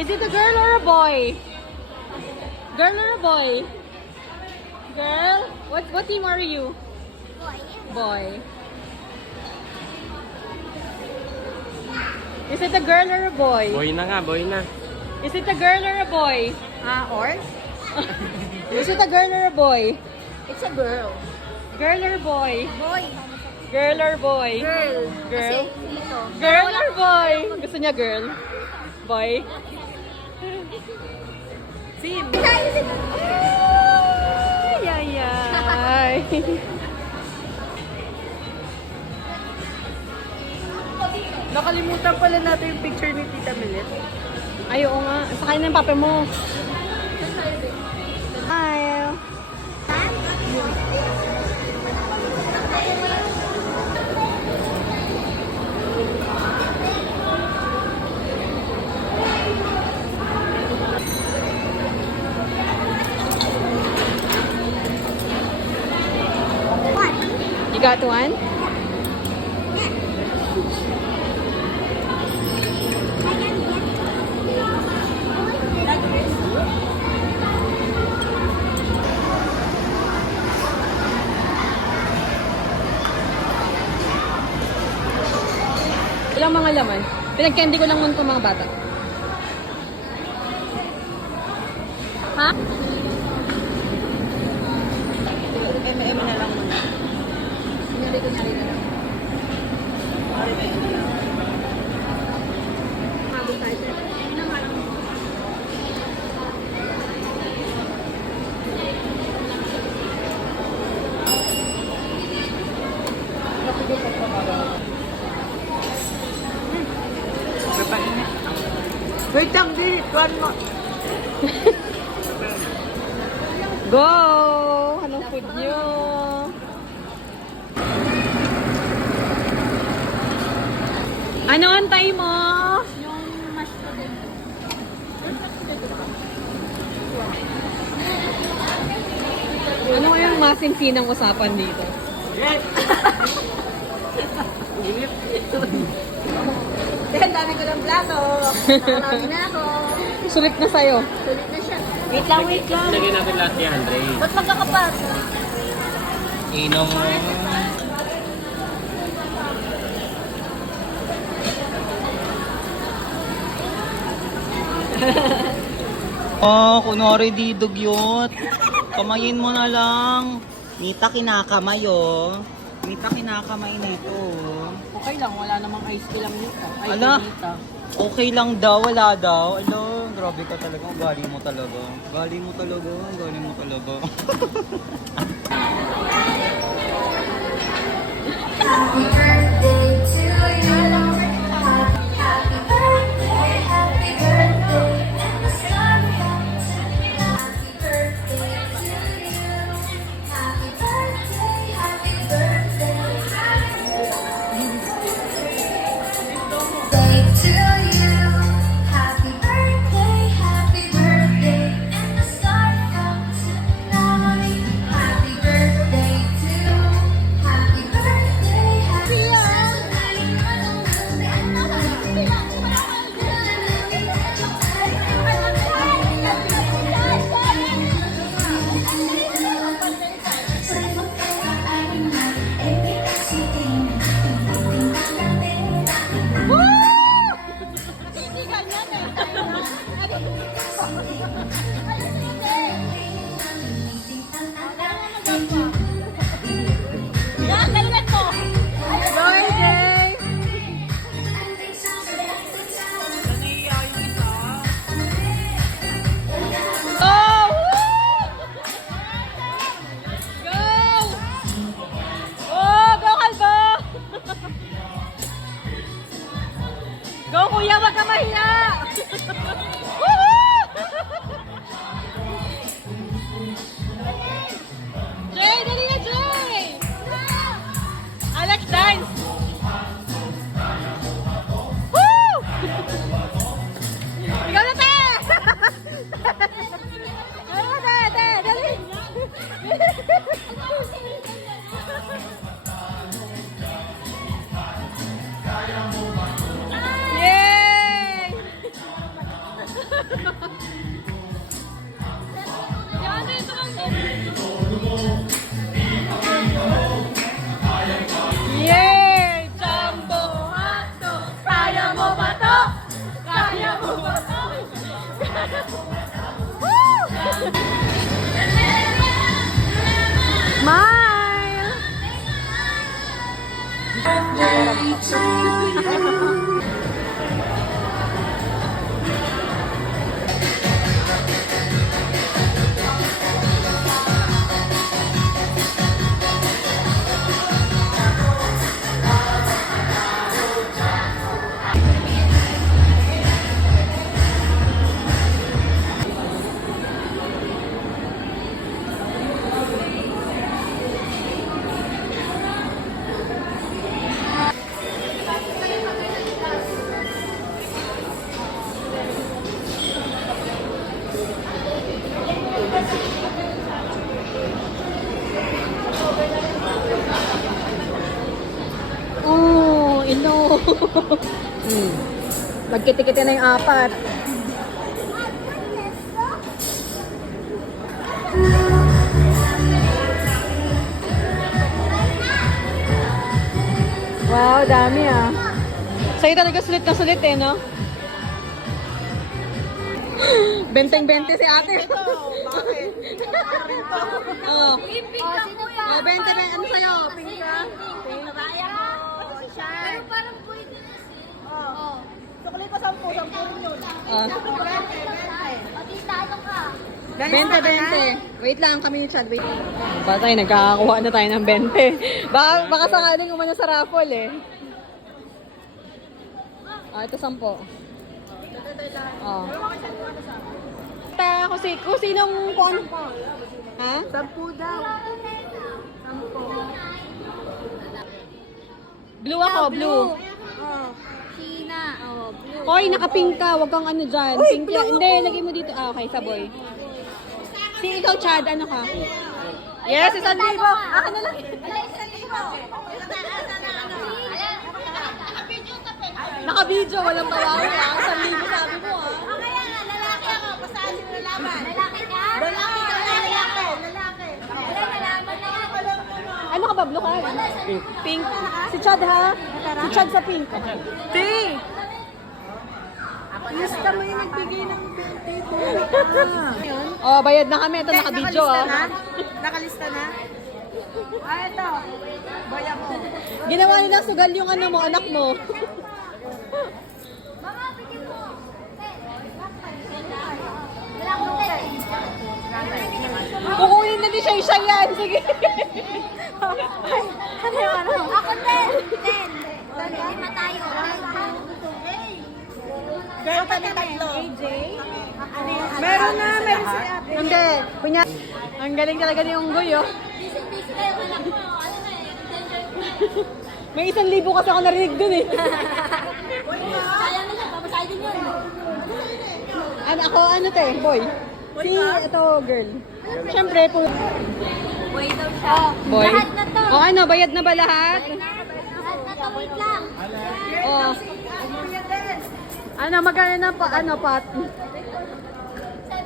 Is it a girl or a boy? Girl or a boy? Girl? What team are you? Boy. Is it a girl or a boy? Boy na nga, boy na. Is it a girl or a boy? Or? Is it a girl or a boy? It's a girl. Girl or boy? Boy. Girl or boy? Girl. Girl? Kasi dito. Girl or boy? Gusto niya girl? Boy? Sim. Ay, ay, ay. Nakalimutan pala natin yung picture ni Tita Milet. Ay, oo nga. Sakay na yung pape mo. Hi. You got one? Ilang mga laman? Pinag-candy ko lang muna itong mga bata. Ha? M&M na lang muna. Kunyari na lang. Habang tayo siya. Wait lang, din. One mo. Go! Anong food nyo? Ano antay mo? Yung mashed potato. Ano kayang masinsinang usapan dito? Ang dami ko ng plato. Nakarami na ako. Sulit na sa'yo. Sulit na siya. Wait lang, wait lang. Lagyan natin lahat ni Andre. Ba't magkakapat? Inom mo. Oh, kunwari di dugyot. Kamayin mo na lang. Mita kinakamay oh. Mita kinakamay na ito oh. Okay lang, wala namang ice tea lang nito. Ala, okay lang daw, wala daw. Ala, grabe ka talaga. Gali mo talaga. Gali mo talaga. Gali mo talaga. Happy birthday to you. Happy birthday, happy birthday. And the sun comes tonight. Happy birthday to you. Happy birthday, happy birthday. Day to you. Happy birthday, happy birthday. And the sun comes tonight. Happy birthday to you. Happy birthday, happy Friday! Go! Go! Oh, go Kalbo! Go kuya, wag ka mahiya! Jay, dali na Jay! Alex, dance! Woo! Ikaw na, te! Ikaw na, te! Dali! Yay! Smile! Oh, ino. Magkiti-kiti na yung apat. Wow, dami ah. Sa'yo talaga sulit na sulit eh, no? Benteng-bente si ate. Bakit? Oh. Oh, Oh, 20, ano sa'yo? Pink ka? Pero parang pwede na Oh. Sukli ko 10 yun. Oh. O, tita, ano ka? 20. Wait lang kami ni Chad. Wait. Patay, nagkakakuha na tayo ng 20. Baka sakaling umano sa raffle eh. Ah, ito 10. Oh. Kung sinong kung ano. Ha? 10 daw. Blue ako, blue. Sina. Oh, blue. Hoy, naka-pink ka. Huwag kang ano dyan. Pink yan. Hindi, lagay mo dito. Ah, okay, saboy. Si ikaw, Chad, ano ka? Yes, 1,000. Akin na lang. Naka-video, walang bayaran. 1,000 sabi mo ah. Kaya nga, lalaki ako. Pasaan sino nalaman? Lalaki ka? Lalaki ka, lalaki. Lalaki. Wala, nalaman na nga. Ano ka ba, blue ka? Pink. Pink. Si Chad ha? Si Chad sa pink. Three. Gusto mo yung nagbigay ng 20. Oh, bayad na kami. Ito naka-video ah. Nakalista na? Ah, ito. Baya ko. Ginawa nyo ng sugal yung ano mo, anak mo. Mama, bigyan mo. Wala akong 10. Kukunin na ni Shay Shay yan. Sige. Ano yung ano? Ako 10. 10. Lima tayo. Girl kami tatlo. AJ? Meron si ate. Hindi. Kunya. Ang galing talaga ni Unggoy oh. Busy kayo, anak mo. Ano na eh? May 1,000 kasi ako narinig dun eh. Sayang na siya, papasahin din yun. Ano te, boy. Si ito girl. Siyempre po. Boy daw siya. Boy. Lahat na to. O ano, bayad na ba lahat? Lahat na to, wait lang. Oh. Ano, magkano na pa, ano, Pat?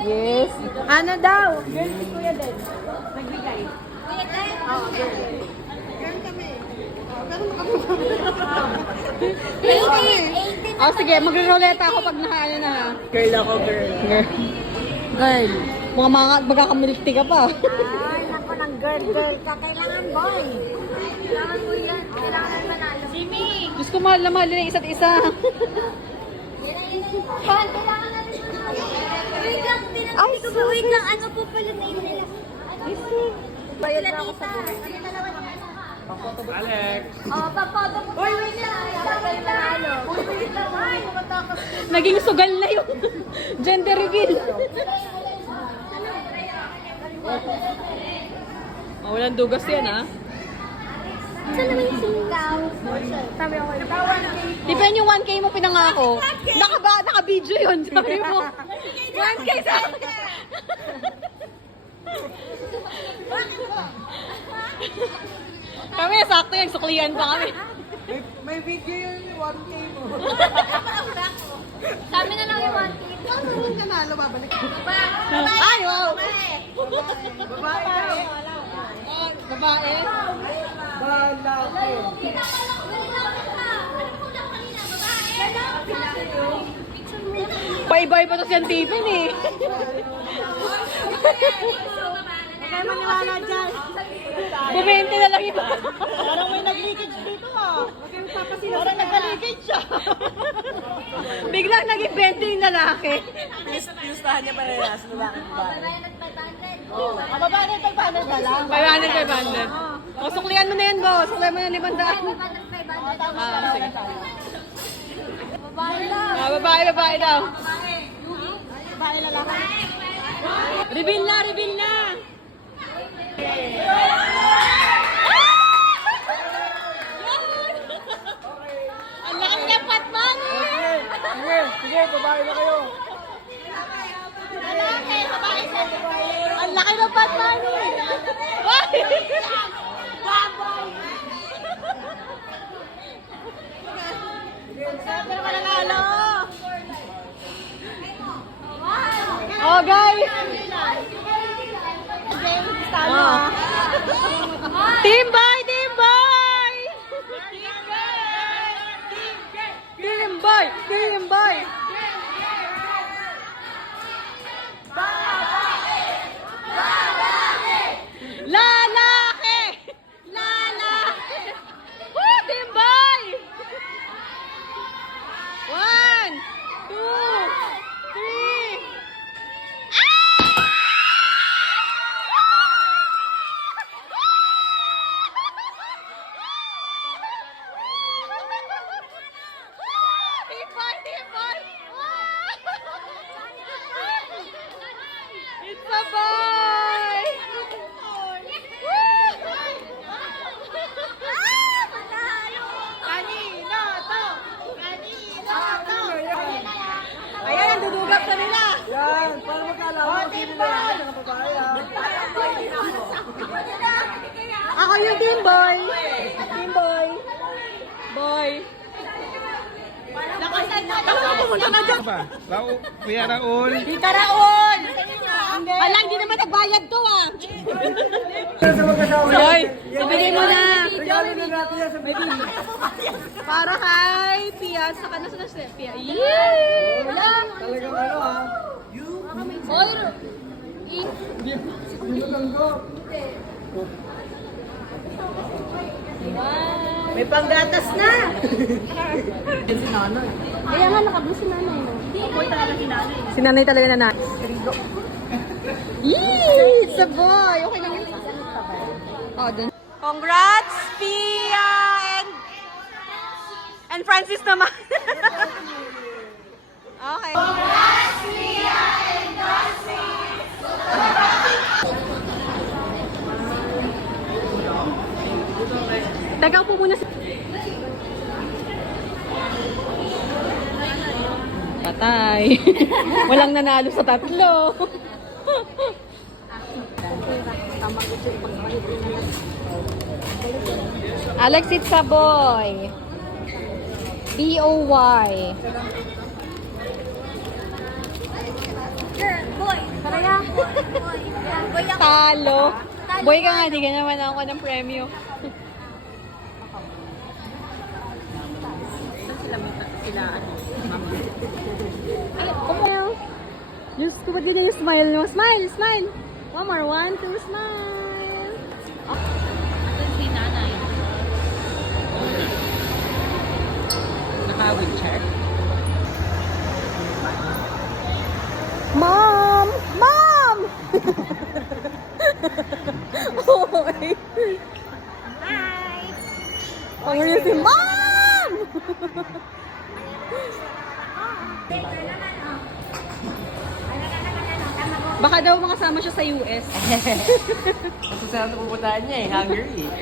Yes. Ano daw? Girl, si Kuya din. Nagbigay. Kuya din? Oo, girl. Girl kami. Pero 18. 18 Oh, sige, magre-roleta ako pag nakaano na ha. Girl ako, girl. Girl. Magkakamilti ka pa. Ay, naku ng girl ka. Kailangan boy. Kailangan mo yan. Kailangan manalo. Simi! Diyos ko, mahal na mahal nila isa't isa. Kailangan natin manalo. Wait lang, tinanong ko ba? Wait lang, ano po pala name nila? Bayad na ako sa Alex! Oh, papoto po. Uy, wait lang. Wait lang. Wait lang. Naging sugal na yung gender reveal. Oh, walang dugas yan ha. Saan naman yung singkaw? Sabi ako, Di ba yung 1K mo pinangako? Naka-video yun, sabi mo. 1K sa Kami, sakto yan, suklian pa kami. may video yun yung 1K mo. Sa amin na lang yung 1K. Ano yung nanalo, babalik? Ay, wow! Babae ka. Babae? Balaki. Kita ka lang. Ano ko lang kanina? Babae? Paiba-iba to siyang tipin eh. Kaya maniwala dyan. Bumente na lang iba. Parang may nag-leakage dito ah. Parang nag-leakage siya. Biglang naging 20 yung lalaki. Listahan niya pa na yan. Kababa na yung 500 na lang. 500. O, suklian mo na yan, boss. Suklian mo na 500. Sige. Babae daw. Babae na lang. Reveal na. Ang lakas niya, Patman! Sige, babae na kayo. Ang laki ng Patman! Siyempre mananalo. Oh, guys! Team boy! Lalaki! Woo! Team boy! 1, 2, 3. It's a boy! Ayan, ang dudugap sa nila. Yan, para magkalaman kung sino na yan. Ang babae ah. Ako yung team boy. Boy. Pumunta na dyan. Kuya Raul. Tita Raul. Ala, hindi naman nagbayad to ah. Yoy, ibigay mo na. Regalo na natin yan sa baby. Para kay Pia. Saka na sa Pia. Yay! Talagang ano ah. Oy, May panggatas na. kaya nga nakablo si nanay. Si nanay talaga na nanay. Yee! It's a boy! Okay lang yun. Oh, dun. Congrats, Pia! And Francis naman. Okay. Congrats, Pia and Francis! Tagaw po muna si... Patay. Walang nanalo sa tatlo. Alex, it's a boy. B-O-Y. Talo. Boy ka nga, di ka naman ako ng premyo. Smile. Just, ba't ganyan yung smile nyo? Smile! One more. 1, 2, smile! Si nanay. Naka-wheelchair. Mom! Oy! Hi! Panguri si Mom! Baka daw makasama siya sa US. Kasi saan pupuntahan niya eh. Hungary eh.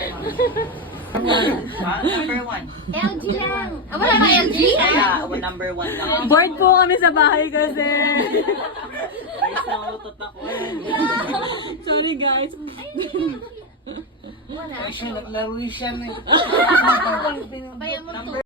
Number 1. LG lang. Wala ba LG? Yeah, number 1 lang. Bored po kami sa bahay kasi. Guys, nautot ako. Sorry guys. Wala. Naglaro siya na. Bayan mo to.